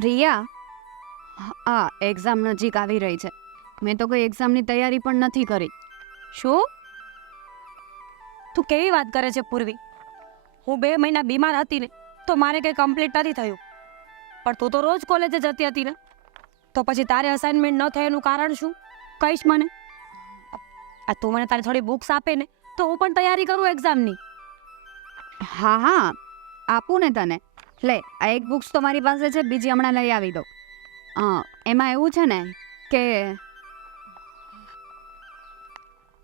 રિયા? આ એક્ઝામ નજીક આવી રહી છે. મેં તો કોઈ એક્ઝામની તૈયારી પણ નથી કરી. શું? તું કેવી વાત કરે છે, પૂર્વી? હું બે મહિના બીમાર હતી ને, તો મારે કંઈ કમ્પ્લીટ નથી થયું. પણ તું તો રોજ કોલેજે જતી હતી ને. તો પછી તારે અસાઇનમેન્ટ ન થયાનું કારણ શું? કહીશ મને? આ તું મને તારી થોડી બુક્સ આપે ને, તો હું પણ તૈયારી કરું એક્ઝામની હા હા. આપું ને તને. લે, આ એક બુક્સ તો મારી પાસે છે, બીજી હમણાં લઈ આવી દઉં. એમાં એવું છે ને કે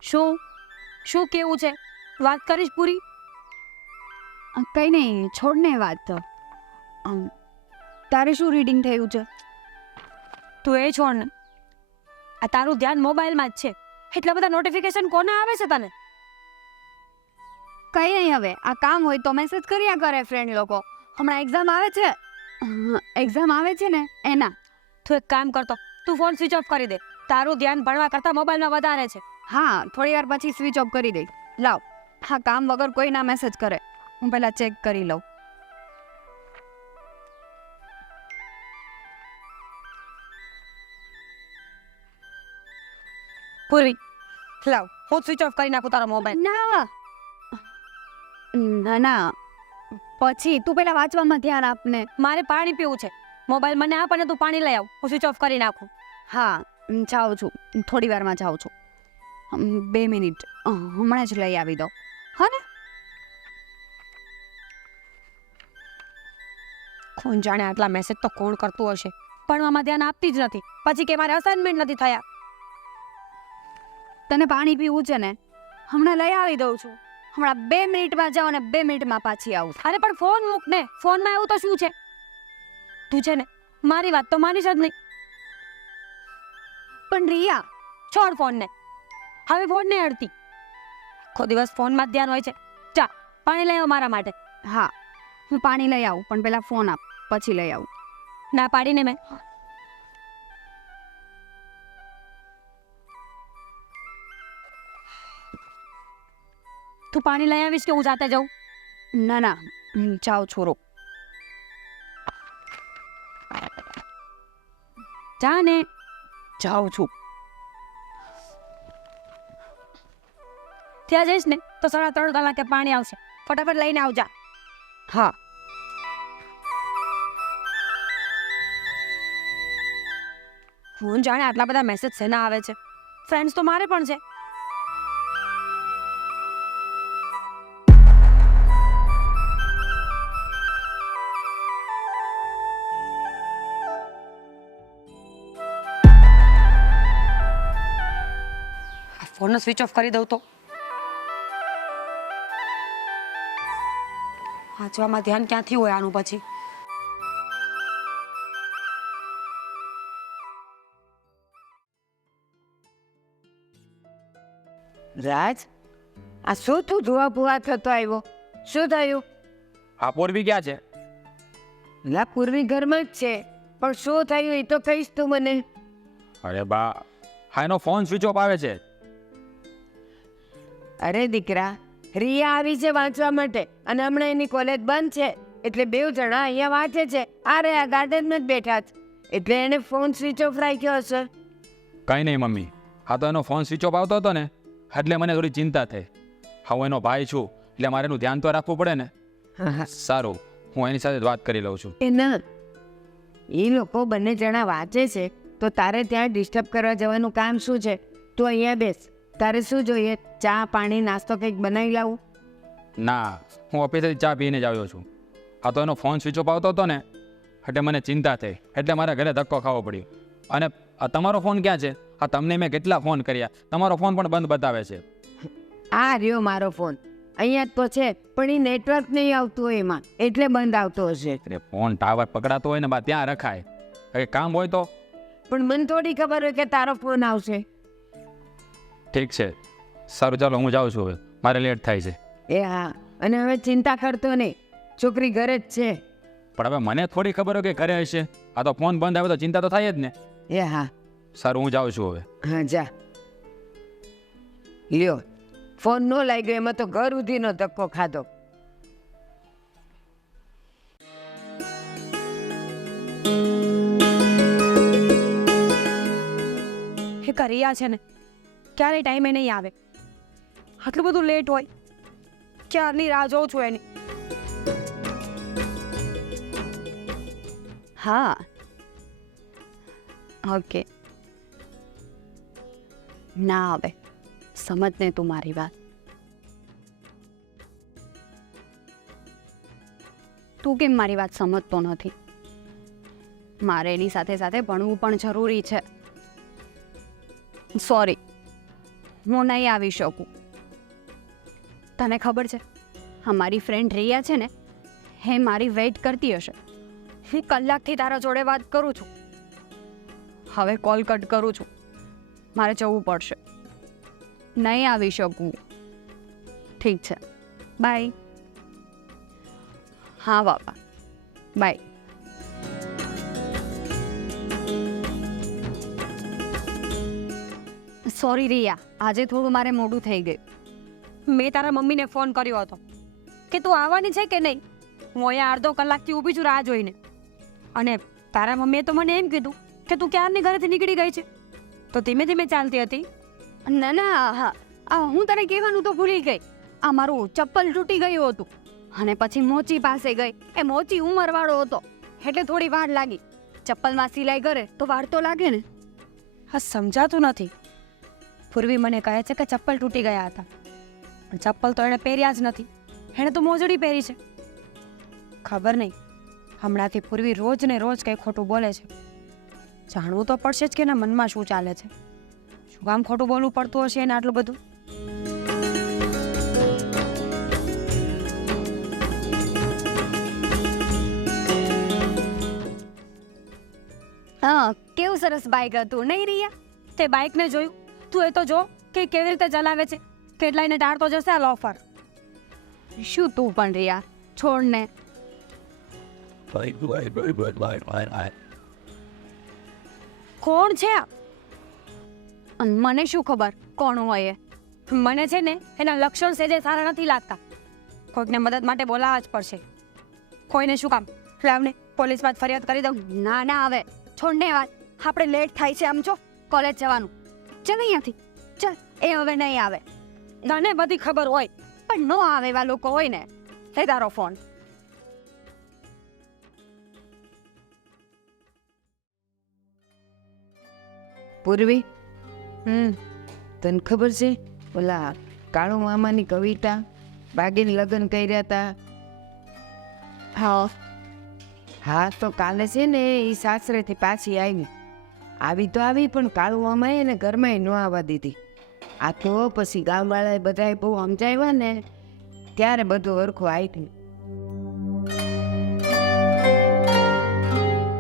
શું? શું કેવું છે? વાત કરીશ પૂરી? કંઈ નહીં, છોડ ને વાત. તારે શું રીડિંગ થયું છે? તું એ છોડ ને. આ તારું ધ્યાન મોબાઈલમાં જ છે. એટલા બધા નોટિફિકેશન કોને આવે છે તને? કંઈ નહીં હવે, આ કામ હોય તો મેસેજ કર્યા કરે ફ્રેન્ડ લોકો. હમણાં એક્ઝામ આવે છે. એક્ઝામ આવે છે ને એના. તું એક કામ કરતો તું ફોન સ્વિચ ઓફ કરી દે. તારું ધ્યાન ભણવા કરતાં મોબાઈલમાં વધારે છે. હા થોડી વાર પછી સ્વિચ ઓફ કરી દે લાવ. હા કામ વગર કોઈ ના મેસેજ કરે. હું પહેલાં ચેક કરી લઉં. પૂર્વી લાવ. હું સ્વિચ ઓફ કરી નાખું તારો મોબાઈલ ના. ના ના. પછી તું પેલા વાંચવામાં ધ્યાન આપને મારે પાણી પીવું છે. મોબાઈલ મને આપ અને તું પાણી લઈ આવ. હું સ્વિચ ઓફ કરી નાખું. હા જાઉં છું. થોડી વારમાં જાઉં છું. બે મિનિટ. હમણાં જ લઈ આવી દો હા ને? કોણ જાણે આટલા મેસેજ તો કોણ કરતું હશે? ભણવામાં ધ્યાન આપતી જ નથી. પછી કે મારે અસાઇનમેન્ટ નથી થયા. તને પાણી પીવું છે ને? હમણાં લઈ આવી દઉં છું. હમણાં બે મિનિટમાં જાઉં અને બે મિનિટમાં પાછી આવું. અરે પણ ફોન મૂક ને. ફોનમાં એવું તો શું છે? તું છે ને મારી વાત તો માનીશ જ નહીં. પણ રિયા છોડ ફોનને. હવે ફોન નહીં અડતી. આખો દિવસ ફોનમાં ધ્યાન હોય છે. ચા પાણી લઈ આવ મારા માટે. હા હું પાણી લઈ આવું પણ પહેલાં ફોન આપ પછી લઈ આવું. ના પાડીને મેં. તું પાણી લઈ આવીશ કે હું જાતે જાઉં? ના ના જાઓ છોરો. જા ને. જાઉં છું. ત્યાં જઈશ ને તો સાડા ત્રણ કલાકે પાણી આવશે. ફટાફટ લઈને આવજા. હા. હું જાણે આટલા બધા મેસેજ શેના આવે છે? ફ્રેન્ડ્સ તો મારે પણ છે. ફોનનો સ્વિચ ઓફ કરી દઉં તો? વાંચવામાં ધ્યાન ક્યાંથી હોય આનું પછી? રાજ આ શું તું ધોવા ભુઆ થતો આવ્યો? શું થયું? આ પૂર્વી ક્યાં છે. લા પૂર્વી ઘરમાં જ છે. પણ શું થયું એ તો કહીશ તું મને. અરે બા હા એનો ફોન સ્વિચ ઓફ આવે છે. અરે દીકરા રિયા આવી છે વાંચવા માટે અને હમણાં એની કોલેજ બંધ છે એટલે બેવ જણા અહીંયા વાંચે છે. આ આ ગાર્ડનમાં જ બેઠા છે. એટલે એને ફોન સ્વિચ ઓફ રાખ્યો હશે. કંઈ નહીં મમ્મી. હા તો એનો ફોન સ્વિચ ઓફ આવતો હતો ને એટલે મને થોડી ચિંતા થઈ. હા હું એનો ભાઈ છું એટલે મારે એનું ધ્યાન તો રાખવું પડે ને. સારું હું એની સાથે વાત કરી લઉં છું. એ ના એ લોકો બંને જણા વાંચે છે તો તારે ત્યાં ડિસ્ટર્બ કરવા જવાનું કામ શું છે? તું અહીંયા બેસ. તારે શું જોઈએ? ચા પાણી નાસ્તો કંઈક બનાવી લાવું? ના હું ઓફિસેથી ચા પીને જ આવ્યો છું. આ તો એનો ફોન સ્વિચ ઓફ આવતો હતો ને એટલે મને ચિંતા થઈ. એટલે મારા ઘરે ધક્કો ખાવો પડ્યો. અને આ તમારો ફોન ક્યાં છે? આ તમને મેં કેટલા ફોન કર્યા? તમારો ફોન પણ બંધ બતાવે છે. આ રહ્યો મારો ફોન. અહીંયા તો છે પણ એ નેટવર્ક નહીં આવતું હોય એમાં. એટલે બંધ આવતો હશે. એટલે ફોન ટાવર પકડાતો હોય ને બા ત્યાં રખાય. કંઈ કામ હોય તો? પણ મને થોડી ખબર હોય કે તારો ફોન આવશે. ઠીક છે. સારું ચાલો હું જાઉં છું હવે. મારે લેટ થાય છે. એ હા અને હવે ચિંતા કરતો નહીં. છોકરી ઘરે જ છે. પણ હવે મને થોડી ખબર હોય કે ઘરે હશે. આ તો ફોન બંધ આવે તો ચિંતા તો થાય જ ને. એ હા. સારું હું જાઉં છું હવે. હા જા. લ્યો ફોન ન લાગ્યો એમાં તો ઘર સુધીનો ધક્કો ખાધો. હે કરિયા છે ને. ક્યારેય ટાઈમે નહીં આવે. આટલું બધું લેટ હોય, ક્યારની રાહ જોઉં છું એની? હા. ઓકે ના આવે. સમજ ને તું મારી વાત. તું કેમ મારી વાત સમજતો નથી? મારે એની સાથે સાથે ભણવું પણ જરૂરી છે. સોરી હું નહીં આવી શકું. તને ખબર છે, અમારી ફ્રેન્ડ રિયા છે ને હે મારી વેઇટ કરતી હશે. હું કલાકથી તારા જોડે વાત કરું છું. હવે કોલ કટ કરું છું. મારે જવું પડશે. નહીં આવી શકું. ઠીક છે. બાય હા, બાપા. બાય સોરી રિયા આજે થોડું મારે મોડું થઈ ગયું. મેં તારા મમ્મીને ફોન કર્યો હતો કે તું આવવાની છે કે નહીં? હું અહીંયા અડધો કલાકથી ઊભી છું રાહ જોઈને. અને તારા મમ્મીએ તો મને એમ કીધું કે તું ક્યારની ઘરેથી નીકળી ગઈ છે? તો ધીમે ધીમે ચાલતી હતી? ના ના હા. આ હું તને કહેવાનું તો ભૂલી ગઈ. આ મારું ચપ્પલ તૂટી ગયું હતું. અને પછી મોચી પાસે ગઈ. એ મોચી ઉંમરવાળો હતો. એટલે થોડી વાર લાગી. ચપ્પલમાં સિલાઈ કરે તો વાર તો લાગે ને. હા સમજાતું નથી. પૂર્વી મને કહે છે કે ચપ્પલ તૂટી ગયા હતા. ચપ્પલ તો એણે પહેર્યા જ નથી. એણે તો મોજડી પહેરી છે. ખબર નહીં. હમણાંથી પૂર્વી રોજ ને રોજ કંઈ ખોટું બોલે છે. જાણવું તો પડશે જ કે એના મનમાં શું ચાલે છે. શું કામ ખોટું બોલવું પડતું હશે એને આટલું બધું? હા કેવું સરસ બાઇક હતું નહીં રિયા? તે બાઇકને જોયું. તું એ તો જો કે કેવી રીતે ચલાવે છે. કેટલાયને ટાળતો જશે આ લોફર શું તું પણ રિયા છોડ ને કોણ છે આ? મને શું ખબર કોણ હોય એ? મને છે ને એના લક્ષણ સેજે સારા નથી લાગતા. કોઈકને મદદ માટે બોલાવવા જ પડશે. કોઈને શું કામ? લાવને પોલીસમાં ફરિયાદ કરી દઉં. ના ના આવે. છોડ ને વાત. આપણે લેટ થાય છે આમ જો. કોલેજ જવાનું. ચાલ અહીંયાથી ચાલ એ હવે નહીં આવે. તને બધી ખબર હોય પણ નો આવે એવા લોકો હોય ને લે તારો ફોન. પૂર્વી? હમ. તને ખબર છે? ઓલા કાળો મામાની કવિતા બાગીન લગ્ન કર્યા હતા હા. હા તો કાલે છે ને એ સાસરેથી પાછી આવી આવી તો આવી, પણ કાળુ અમાય એને ઘરમાં ન આવવા દીધી. આ તો પછી ગામવાળાએ બધાએ બહુ સમજાવ્યા ને, ત્યારે બધું હરખું આવી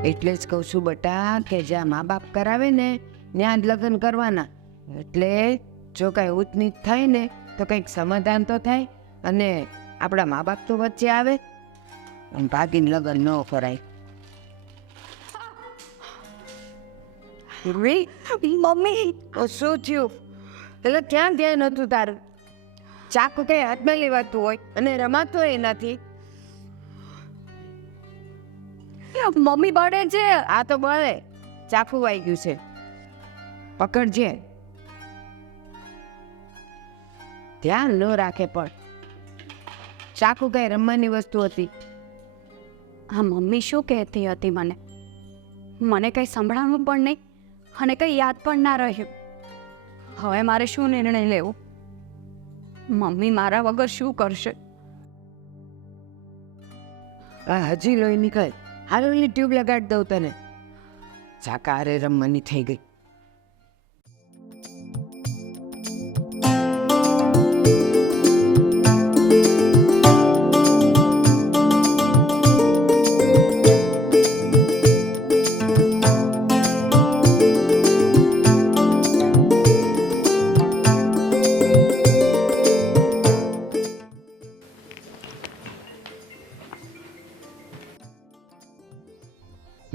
એટલે જ કહું છું બટા કે જ્યાં મા બાપ કરાવે ને, ત્યાં જ લગ્ન કરવાના. એટલે જો કાંઈ ઉચનીચ થાય ને, તો કંઈક સમાધાન તો થાય અને આપણા મા બાપ તો વચ્ચે આવે. ભાગીને લગ્ન ન કરાય મમ્મી ઓ શું થયું એટલે ક્યાં ધ્યાન હતું તારું ચાકુ કઈ હાથમાં લેવાતું હોય અને રમાતું એ નથી મમ્મી બળે છે આ તો બળે ચાકુ વાઈ ગયું છે પકડજે ધ્યાન ન રાખે પણ ચાકુ કઈ રમવાની વસ્તુ હતી હા મમ્મી શું કહેતી હતી મને મને કંઈ સંભળાવું પણ નહીં અને કંઈ યાદ પણ ના રહ્યું. હવે મારે શું નિર્ણય લેવો? મમ્મી મારા વગર શું કરશે? હજી લોહી નીકળ. હાલો, એની ટ્યુબ લગાડી દઉં તને. ચાકા અરે રમવાની થઈ ગઈ.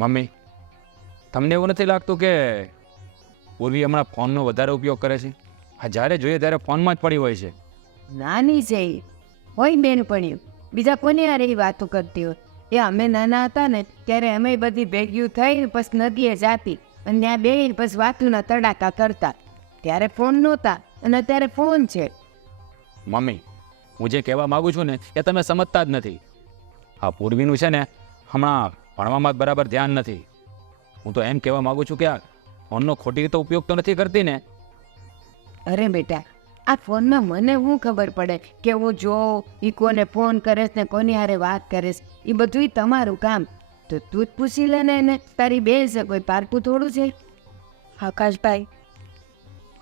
મમ્મી તમને એવું નથી લાગતું કે પૂર્વી હમણાં ફોનનો વધારે ઉપયોગ કરે છે? હા જ્યારે જોઈએ ત્યારે ફોનમાં જ પડી હોય છે. નાની છે. હોય બેનપણીઓ બીજા કોને યાર એ વાતો કરતી હોય? એ અમે નાના હતા ને ત્યારે અમે બધી ભેગ્યું થઈ પછી નદીએ જાતી. અને ત્યાં બેહીને પછી વાતુના તડાકા કરતા. ત્યારે ફોન નહોતા અને અત્યારે ફોન છે. મમ્મી હું જે કહેવા માગું છું ને એ તમે સમજતા જ નથી. આ પૂર્વીનું છે ને હમણાં ભણવામાં જ બરાબર ધ્યાન નથી. હું તો એમ કહેવા માગું છું કે આ ફોનનો ખોટી રીતે ઉપયોગ તો નથી કરતી ને. અરે બેટા આ ફોનમાં મને શું ખબર પડે કે હું જો એ કોને ફોન કરેશ ને કોની હારે વાત કરીશ એ બધું તમારું કામ. તો તું જ પૂછી લે ને એને તારી બે છે કોઈ પારકું થોડું છે? આકાશભાઈ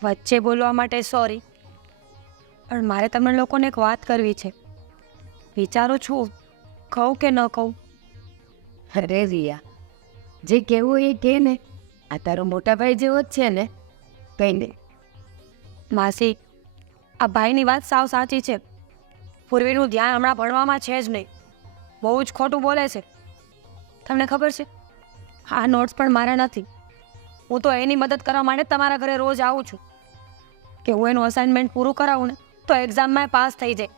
વચ્ચે બોલવા માટે સોરી પણ મારે તમને લોકોને એક વાત કરવી છે. વિચારું છું કહું કે ન કહું? અરે રિયા, જે કહેવું એ કે ને, આ તારો મોટા ભાઈ જેવો જ છે ને, કંઈ નહીં. માસી, આ ભાઈની વાત સાવ સાચી છે. પૂર્વીનું ધ્યાન હમણાં ભણવામાં છે જ નહીં. બહુ જ ખોટું બોલે છે. તમને ખબર છે? આ નોટ્સ પણ મારા નથી. હું તો એની મદદ કરવા માટે તમારા ઘરે રોજ આવું છું. કે હું એનું અસાઇનમેન્ટ પૂરું કરાવું ને, તો એક્ઝામમાં પાસ થઈ જાય.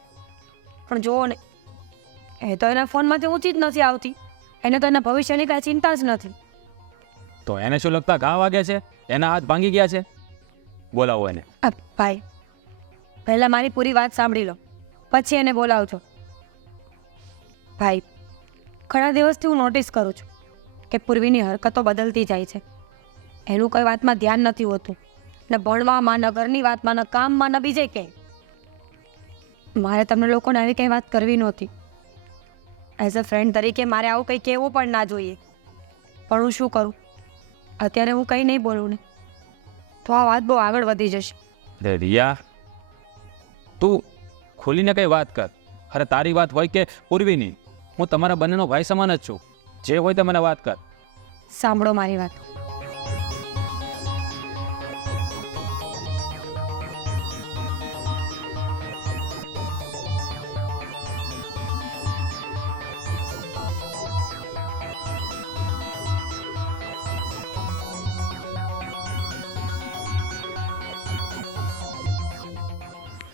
પણ જુઓ ને, એ તો એના ફોનમાંથી ઊંચી જ નથી આવતી. એને તો એના ભવિષ્યની કાંઈ ચિંતા જ નથી. તો એને શું લગતા ઘા વાગ્યા છે? એના હાથ ભાંગી ગયા છે? બોલાવો એને. આ ભાઈ પહેલાં મારી પૂરી વાત સાંભળી લો. પછી એને બોલાવજો. ભાઈ ઘણા દિવસથી હું નોટિસ કરું છું કે પૂર્વીની હરકતો બદલતી જાય છે. એનું કોઈ વાતમાં ધ્યાન નથી હોતું. ને ભણવામાં ન ઘરની વાતમાં ન કામમાં ન બીજે ક્યાંય. મારે તમને લોકોને આવી કંઈ વાત કરવી નહોતી. એઝ અ ફ્રેન્ડ તરીકે મારે આવું કંઈ કહેવું પણ ના જોઈએ. પણ હું શું કરું? અત્યારે હું કંઈ નહીં બોલું ને. તો આ વાત બહુ આગળ વધી જશે. રિયા તું ખોલીને કંઈ વાત કર. અરે તારી વાત હોય કે પૂર્વીની? હું તમારા બંનેનો ભાઈ સમાન જ છું. જે હોય તે મને વાત કર. સાંભળો મારી વાત.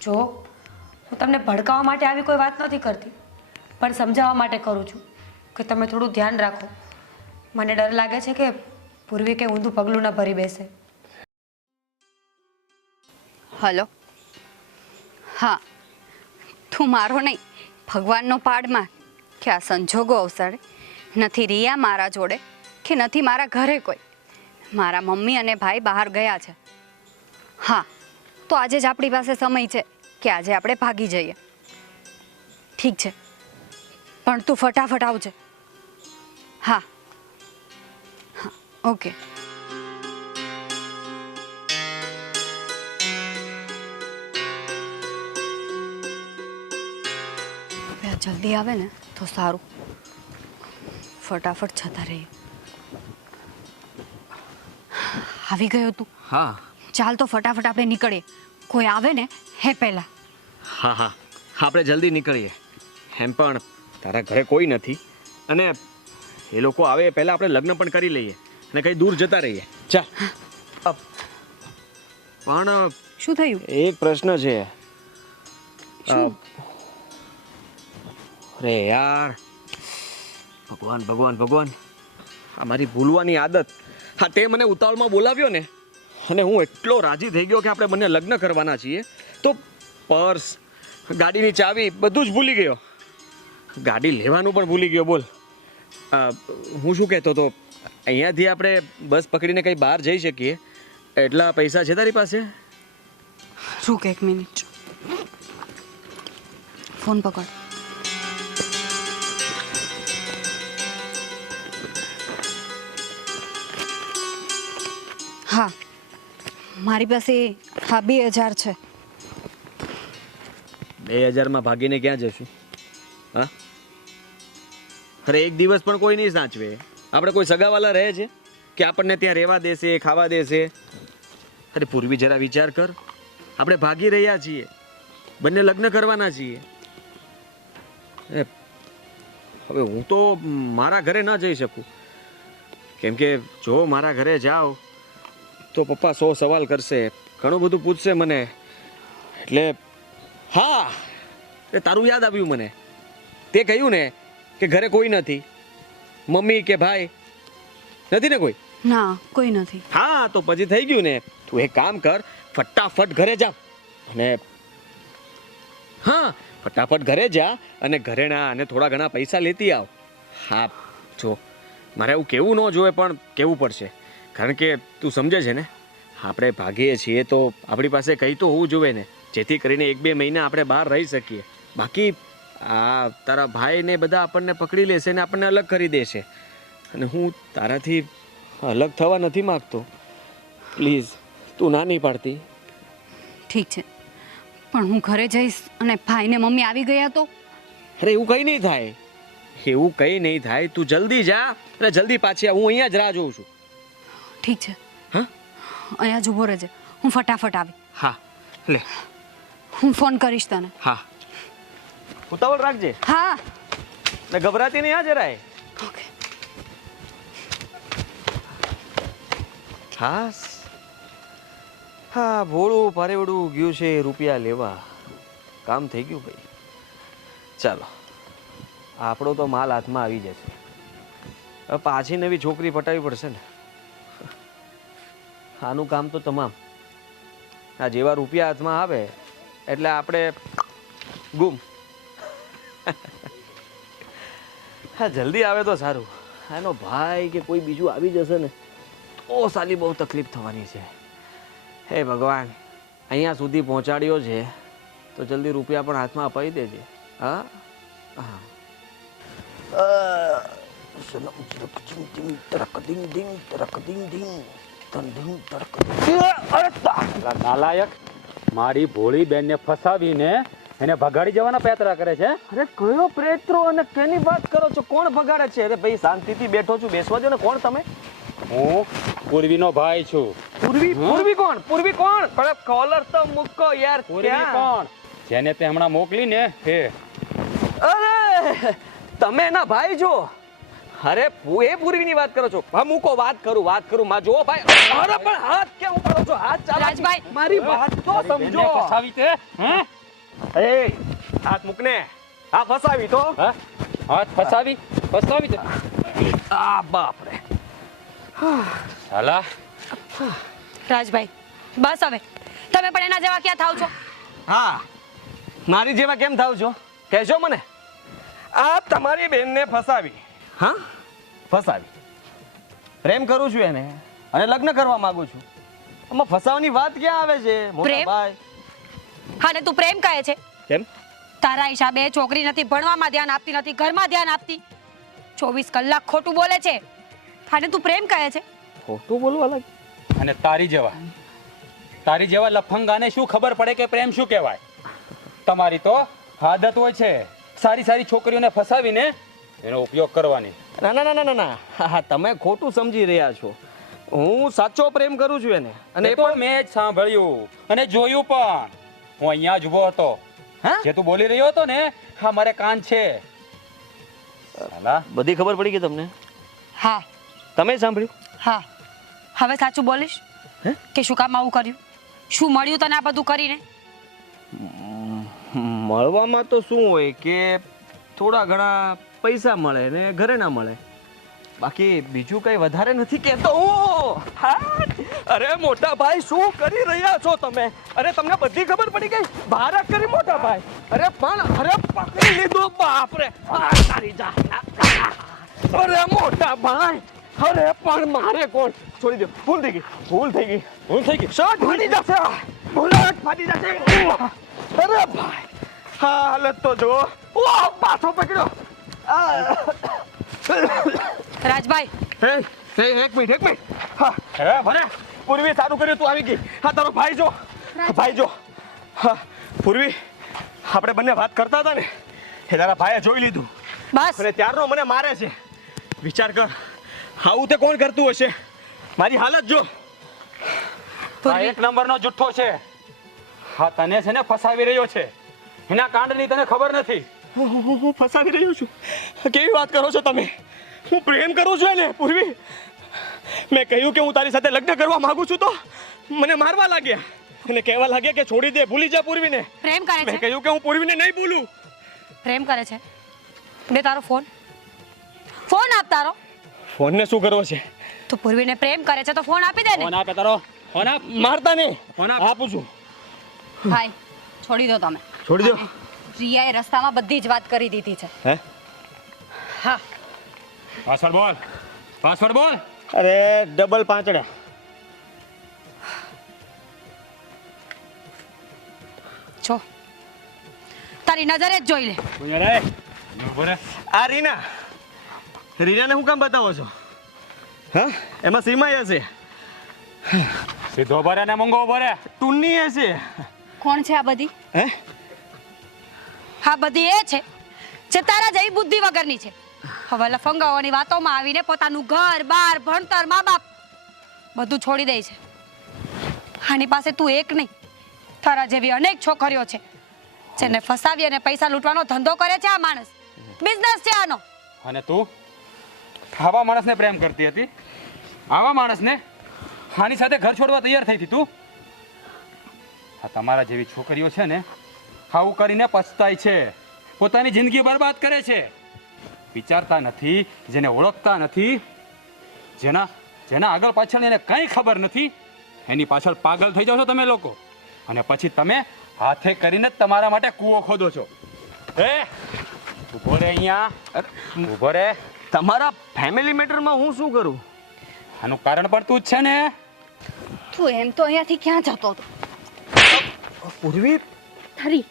જો, હું તમને ભડકાવવા માટે આવી કોઈ વાત નથી કરતી, પણ સમજાવવા માટે કરું છું કે તમે થોડું ધ્યાન રાખો. મને ડર લાગે છે કે પૂર્વી કે ઊંધું પગલું ન ભરી બેસે. હલો? હા, તું મારો નહીં, ભગવાનનો પાડમાં કે આ સંજોગો અવસરે નથી રિયા મારા જોડે કે નથી મારા ઘરે કોઈ? મારા મમ્મી અને ભાઈ બહાર ગયા છે. હા, તો આજે જ આપણી પાસે સમય છે. કે આજે આપણે ભાગી જઈએ. ઠીક છે. પણ તું ફટાફટ આવજે. હા. હા ઓકે. જલ્દી આવે ને તો સારું. ફટાફટ જતા રહીએ. આવી ગયો તું. હા. ચાલ તો ફટાફટ આપણે નીકળીએ. કોઈ આવે ને હે પહેલા. હા હા. આપણે જલ્દી નીકળીએ. એમ પણ તારા ઘરે કોઈ નથી. અને એ લોકો આવે એ પહેલાં આપણે લગ્ન પણ કરી લઈએ અને કંઈ દૂર જતા રહીએ. ચાલ પણ શું થયું? એક પ્રશ્ન છે. શું? અરે યાર. ભગવાન ભગવાન ભગવાન. આ મારી ભૂલવાની આદત. હા તે મને ઉતાવળમાં બોલાવ્યો ને. અને હું એટલો રાજી થઈ ગયો કે આપણે બંને લગ્ન કરવાના છીએ. તો પર્સ, ગાડીની ચાવી, બધું જ ભૂલી ગયો. ગાડી લેવાનું પણ ભૂલી ગયો, બોલ. હું શું કહેતો હતો? અહીંયાથી આપણે બસ પકડીને કંઈ બહાર જઈ શકીએ. એટલા પૈસા છે તારી પાસે? રૂક એક મિનિટ. ફોન પકડ. હા. મારી પાસે હા, બે હજાર છે. બે હજારમાં ભાગીને ક્યાં જશું? હા? અરે, એક દિવસ પણ કોઈ નહીં સાચવે. આપણે કોઈ સગાવાલા રહે છે? કે આપણને ત્યાં રહેવા દેશે, ખાવા દેશે? અરે, પૂર્વી જરા વિચાર કર. આપણે ભાગી રહ્યા છીએ. બંને લગ્ન કરવાના છીએ. હવે હું તો મારા ઘરે ન જઈ શકું. કેમ કે જો મારા ઘરે જાઓ તો પપ્પા સો સવાલ કરશે. ઘણું બધું પૂછશે મને. એટલે હા એ તારું યાદ આવ્યું મને. તે કહ્યું ને કે ઘરે કોઈ નથી. મમ્મી કે ભાઈ નથી ને કોઈ? ના કોઈ નથી. હા તો પછી થઈ ગયું ને. તું એક કામ કર ફટાફટ ઘરે જા. અને હા ફટાફટ ઘરે જા અને ઘરેણા અને થોડા ઘણા પૈસા લેતી આવ. હા જો મારે એવું કેવું ન જોવે પણ કેવું પડશે. કારણ કે તું સમજે છે ને? આપણે ભાગીએ છીએ તો આપણી પાસે કંઈ તો હોવું જોઈએ ને? જેથી કરીને એક બે મહિના આપણે બહાર રહી શકીએ. બાકી આ તારા ભાઈ ને બધા આપણને પકડી લેશે ને આપણને અલગ કરી દેશે. અને હું તારાથી અલગ થવા નથી માગતો. પ્લીઝ તું ના નહીં પાડતી. ઠીક છે. પણ હું ઘરે જઈશ અને ભાઈને મમ્મી આવી ગયા તો? અરે એવું કંઈ નહીં થાય. એવું કંઈ નહીં થાય. તું જલ્દી જા અને જલ્દી પાછી આવ. હું અહીંયા જ રાહ જોઉં છું. ઠીક છે. હા? અહીંયા જ ઊભો રહેજે. હું ફટાફટ આવી. હા લે. હું ફોન કરીશ તને. હા. ઉતાવળ રાખજે. હા. ને ગભરાતી નહીં આ જરાય. ઓકે. હા હા ભોળું પારેવડું ગયું છે રૂપિયા લેવા. કામ થઈ ગયું ભાઈ. ચાલો. આપણો તો માલ હાથમાં આવી જશે. હવે પાછી નવી છોકરી પટાવી પડશે ને. આનું કામ તો તમામ. આ જેવા રૂપિયા હાથમાં આવે, એટલે આપણે ગુમ. હા, જલ્દી આવે તો સારું. એનો ભાઈ કે કોઈ બીજું આવી જશે ને, તો સાલી બહુ તકલીફ થવાની છે. હે ભગવાન, અહીંયા સુધી પહોંચાડ્યો છે, તો જલ્દી રૂપિયા પણ હાથમાં અપાવી દેજે. હા? હા. તરક દિંગ. અરે. નાલાયક મારી ભોળી બેનને ફસાવીને એને ભગાડી જવાના પેતરા કરે છે અરે કયો પ્રેત્રો અને કેની વાત કરો છો? કોણ ભગાડે છે? અરે ભાઈ શાંતિથી બેઠો છું. બેસવા દો ને. કોણ તમે? હું પૂર્વીનો ભાઈ છું. પૂર્વી? પૂર્વી કોણ? પૂર્વી કોણ? અરે કોલર તો મૂકો યાર. પૂર્વી કોણ? જેને તે હમણાં મોકલીને હે? અરે તમે એના ભાઈ છો. અરે એ પૂર્વીની વાત કરો છો. હા મૂકો વાત કરું વાત કરું. માં જુઓ ભાઈ અરે પણ હાથ કેમ ઉપાડો છો? હાથ ચાલો રાજભાઈ. મારી વાત તો સમજો. ફસાવી તે હે? એ હાથ મૂકને. આ ફસાવી તો. હા? હાથ ફસાવી? ફસાવી તે? આ બાપ રે હાલા. રાજભાઈ બસ હવે. તમે પણ એના જેવા ક્યાં થાવ છો? હા મારી જેવા કેમ થાવ છો? કહેજો મને. આ તમારી બેનને ફસાવી. હા? ફસાવી. પ્રેમ કરું છું એને અને લગ્ન કરવા માંગુ છું. આમાં ફસાવાની વાત ક્યાં આવે છે મોટા પ્રેમ? ભાઈ? અને તું પ્રેમ કહે છે? કેમ? તારા હિસાબે છોકરી નથી ભણવામાં ધ્યાન આપતી નથી ઘરમાં ધ્યાન આપતી. ચોવીસ કલાક ખોટું બોલે છે. અને તું પ્રેમ કહે છે? ખોટું બોલવા લાગ અને તારી જેવા. તારી જેવા લફંગાને શું ખબર પડે કે પ્રેમ શું કહેવાય? તમારી તો આદત હોય છે. સારી સારી છોકરીઓને ફસાવીને એનો ઉપયોગ કરવાની. ના ના ના ના ના ના. હા, હા તમે ખોટું સમજી રહ્યા છો. હું સાચો પ્રેમ કરું છું એને. અને એ તો પણ મેં જ સાંભળ્યું. અને જોયું પણ. હું અહીંયા જ ઊભો હતો. હા? જે તું બોલી રહ્યો હતો ને હા મારે કાન છે. સાલા બધી ખબર પડી ગઈ તમને? હા. તમે સાંભળ્યું? હા. હવે સાચું બોલીશ? હે? કે શું કામ આવું કર્યું? શું મળ્યું તને આ બધું કરીને? મળવામાં તો શું હોય કે થોડા ઘણા પૈસા મળે ને ઘરે ના મળે. બાકી બીજું કઈ વધારે નથી કહેતો. હું હા? અરે મોટા ભાઈ શું કરી રહ્યા છો તમે? અરે તમને બધી ખબર પડી ગઈ? ભારત કરી મોટા ભાઈ. અરે પણ અરે પકડી લીધું બાપ રે આ તારી જા અરે મોટા ભાઈ. અરે પણ મારે કોણ? છોડી દો. ભૂલ થઈ ગઈ. ભૂલ થઈ ગઈ. ભૂલ થઈ ગઈ? શર્ટ ફાટી જશે. બુલેટ ફાટી જશે. અરે ભાઈ. હા હાલત તો જો ઓ પાછો પકડ્યો. રાજભાઈ. હે હે એક મિનિટ એક મિનિટ. હા હે ભલે. પૂર્વી સારું કર્યું તું આવી ગઈ. હા તારો ભાઈ જો. ભાઈ જો. હા પૂર્વી આપણે બંને વાત કરતા હતા ને એ તારા ભાઈએ જોઈ લીધું. બસ. અને ત્યારનો મને મારે છે. વિચાર કર આવું તે કોણ કરતું હશે? મારી હાલત જો. આ એક નંબરનો જુઠ્ઠો છે. હા તને છે ને ફસાવી રહ્યો છે. એના કાંડની તને ખબર નથી. હું હું- હું ફસાવી રહ્યો છું. કેવી વાત કરો છો તમે? હું પ્રેમ કરું છું એને પૂર્વી. મેં કહ્યું કે હું તારી સાથે લગ્ન કરવા માંગુ છું તો મને મારવા લાગ્યા. અને કહેવા લાગ્યા કે છોડી દે ભૂલી જા પૂર્વીને. પ્રેમ કરે મેં કહ્યું કે હું પૂર્વીને નહીં ભૂલું. પ્રેમ કરે છે? બે તારો ફોન. ફોન આપ તારો. ફોનને શું કરવો છે? તો પૂર્વીને પ્રેમ કરે છે તો ફોન આપી દે ને. ફોન આપે તારો. ફોન આપ. મારતા નહીં. ફોન આપ. આપું છું. ભાઈ છોડી દો તમે. છોડી દો. રિયાએ રસ્તામાં બધી જ વાત કરી દીધી છે. હે? હા. પાસવર્ડ બોલ. પાસવર્ડ બોલ. અરે ડબલ પાંચડા. છો તારી નજરે જ જોઈ લે. આ રીના. રીનાને હું કામ બતાવો છો? હા? એમાં સીમાય હશે સીધો ભરે ને મોંઘો ભરે ટુન્ની હશે કોણ છે આ બધી? હે? હા, બધી એ છે. જે તારા જેવી બુદ્ધિ વગરની છે. હવે લફંગાઓની વાતોમાં આવીને પોતાનું ઘર, બાર, ભણતર મા બાપ બધું છોડી દે છે. આની પાસે તું એક નહીં, તારા જેવી અનેક છોકરીઓ છે, જેને ફસાવી અને પૈસા લૂંટવાનો ધંધો કરે છે આ માણસ. બિઝનેસ છે આનો. અને તું? આવા માણસને પ્રેમ કરતી હતી? આવા માણસને? આની સાથે ઘર છોડવા તૈયાર થઈ હતી તું? આ તમારા જેવી છોકરીઓ છે ને આવું કરીને પછતાય છે. પોતાની જિંદગી બરબાદ કરે છે. વિચારતા નથી જેને ઓળખતા નથી જેના જેના આગળ પાછળ એને કંઈ ખબર નથી એની પાછળ પાગલ થઈ જાઓ છો તમે લોકો. અને પછી તમે હાથે કરીને તમારા માટે કૂવો ખોદો છો. હે? ઊભો રે અહીંયા. ઊભો રે. તમારા ફેમિલી મેટરમાં હું શું કરું? આનું કારણ પણ તું જ છે ને. તું એમ તો અહીંયાથી ક્યાં જતો હતો? પૂર્વી તારી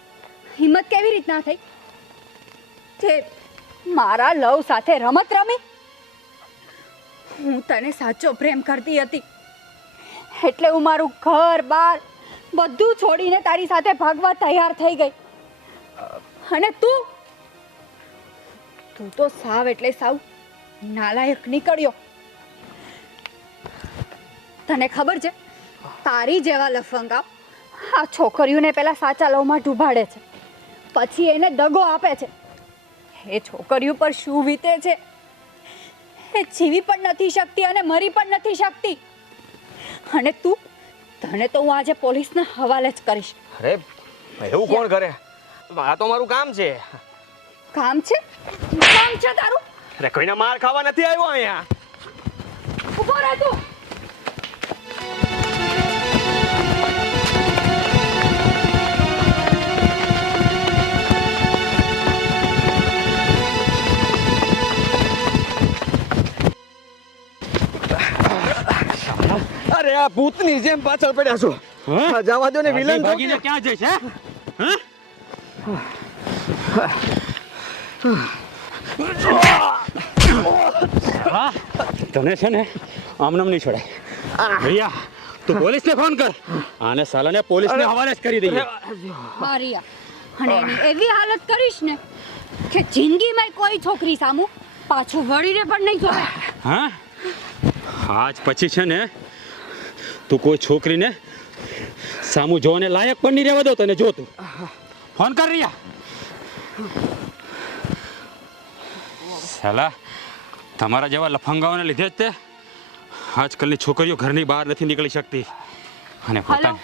હિંમત કેવી રીતના થઈ? તે મારા લવ સાથે રમત રમી? હું તને સાચો પ્રેમ કરતી હતી. એટલે હું મારું ઘર, બાર બધું છોડીને તારી સાથે ભાગવા તૈયાર થઈ ગઈ. અને તું? તું તો સાવ એટલે સાવ નાલાયક નીકળ્યો. તને ખબર છે? તારી જેવા લફંગા આ છોકરીઓને પેલા સાચા લવમાં ડૂબાડે છે. પછી એને દગો આપે છે. એ છોકરીઓ પર શું વીતે છે? એ જીવી પણ નથી શકતી અને મરી પણ નથી શકતી. અને તું તને તો હું આજે પોલીસના હવાલે જ કરીશ. અરે એવું કોણ કરે? આ તો મારું કામ છે. કામ છે? કામ છે તારું? અરે કોઈને માર ખાવા નથી આવ્યો અહીંયા. ઊભો રહે તું. અરે આ ભૂતની જેમ પાછળ પડ્યા છો. હા, જવા દો ને વિલન ભાગીને ક્યાં જઈશ હે? હા? તને છે ને આમનામ નહીં છોડાય. ભૈયા તું પોલીસને ફોન કર. આને સાલાને પોલીસને હવાલે જ કરી દઈએ. મારિયા અને એની એવી હાલત કરીશ ને કે જિંદગીમાં કોઈ છોકરી સામું પાછું વળીને પણ નહીં જોવે હા? આજ પછી છે ને તું કોઈ છોકરીને સામું જોવાને લાયક પણ નહીં રહેવા દો તને જો તું. ફોન કર રહ્યા સલા તમારા જેવા લફંગાઓને લીધે જ તે આજકાલની છોકરીઓ ઘરની બહાર નથી નીકળી શકતી. અને પોતાની